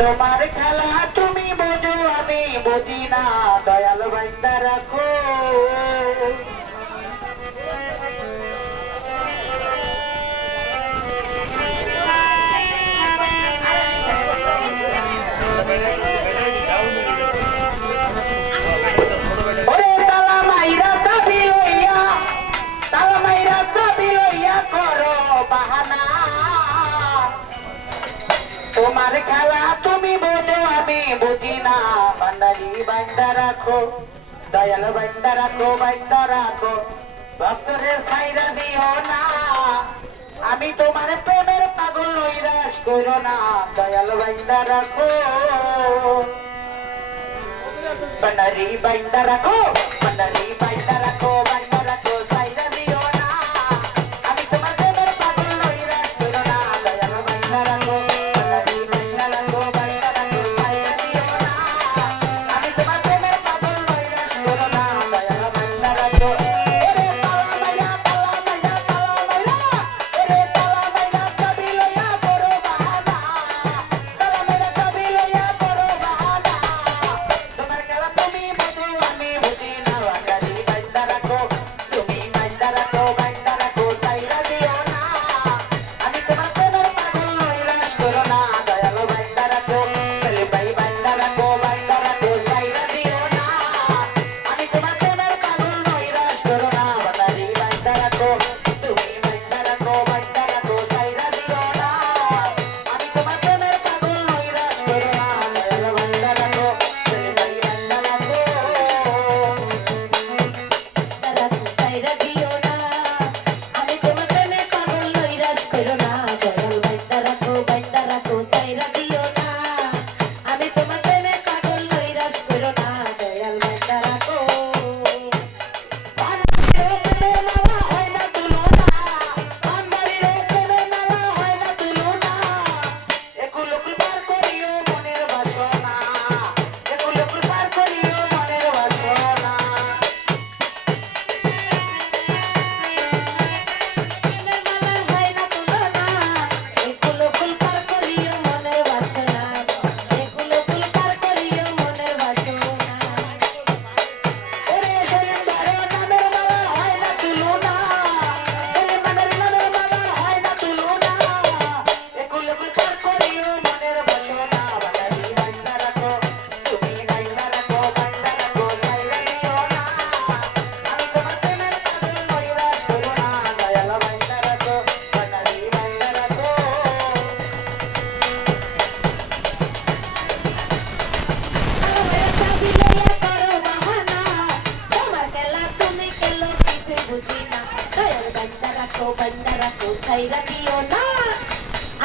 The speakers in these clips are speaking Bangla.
তোমার খেলা তুমি বোঝো আমি বুঝি না, দয়াল বান্দা রাখো। তোমার খেলা তুমি বোঝো আমি বুঝি না, বান্দারি বান্দা রাখো, দয়াল বান্দা রাখো, বান্দা রাখো, ভক্তরে সাইরা দিও না। আমি তোমার প্রেমের পাগল নৈরাশ করো না, দয়াল বান্দা রাখো, বান্দারি বান্দা রাখো, বান্দারি বান্দা রাখো, বান্দা রাখো, সাইরা দিও না। আমি তোমার প্রেমের পাগল নৈরাশ করো না, দয়াল বান্দা রাখো।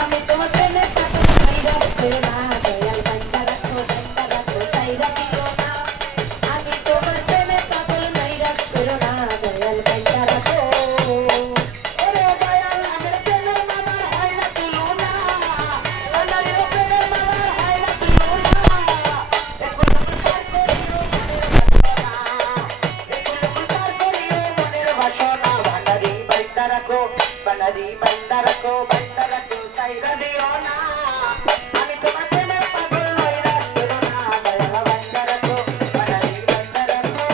আমি তোমার প্রেমে পাগল নৈরাশ করো না, দয়াল বান্দা রাখো, বান্দা রাখো, সাইরা দিও না। আমি তোমার প্রেমে পাগল নৈরাশ করো না, দয়াল বান্দা রাখো। ওরে দয়াল আমার প্রেমের মামা হয় না তুলনা, আমার প্রেমের মামা হয় না তুলনা। এখন পার করিও মনের বাসনা, ভান্ডারি বান্দা রাখো, বান্দারি বান্দা রাখো, বান্দা রাখো, সাইরা দিও না। আমি তোমার প্রেমের পাগল নৈরাশ করো না, দয়াল বান্দা রাখো, বান্দারি বান্দা রাখো।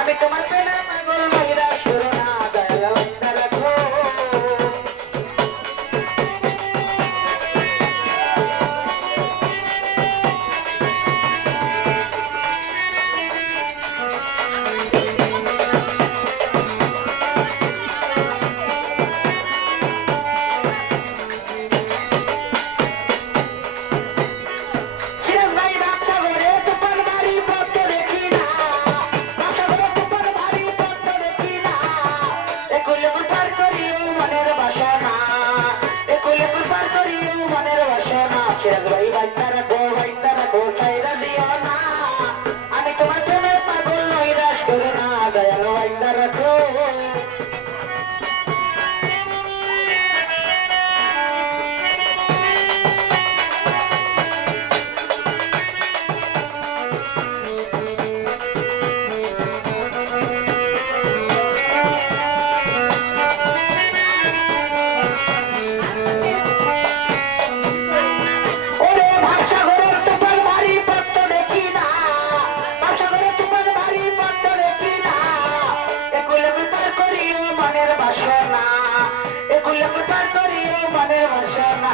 আমি তোমার প্রেমের পাগল নৈরাশ করো না, দয়াল বান্দা রাখো। উলঙ্গ পার করিও মনের বাসনা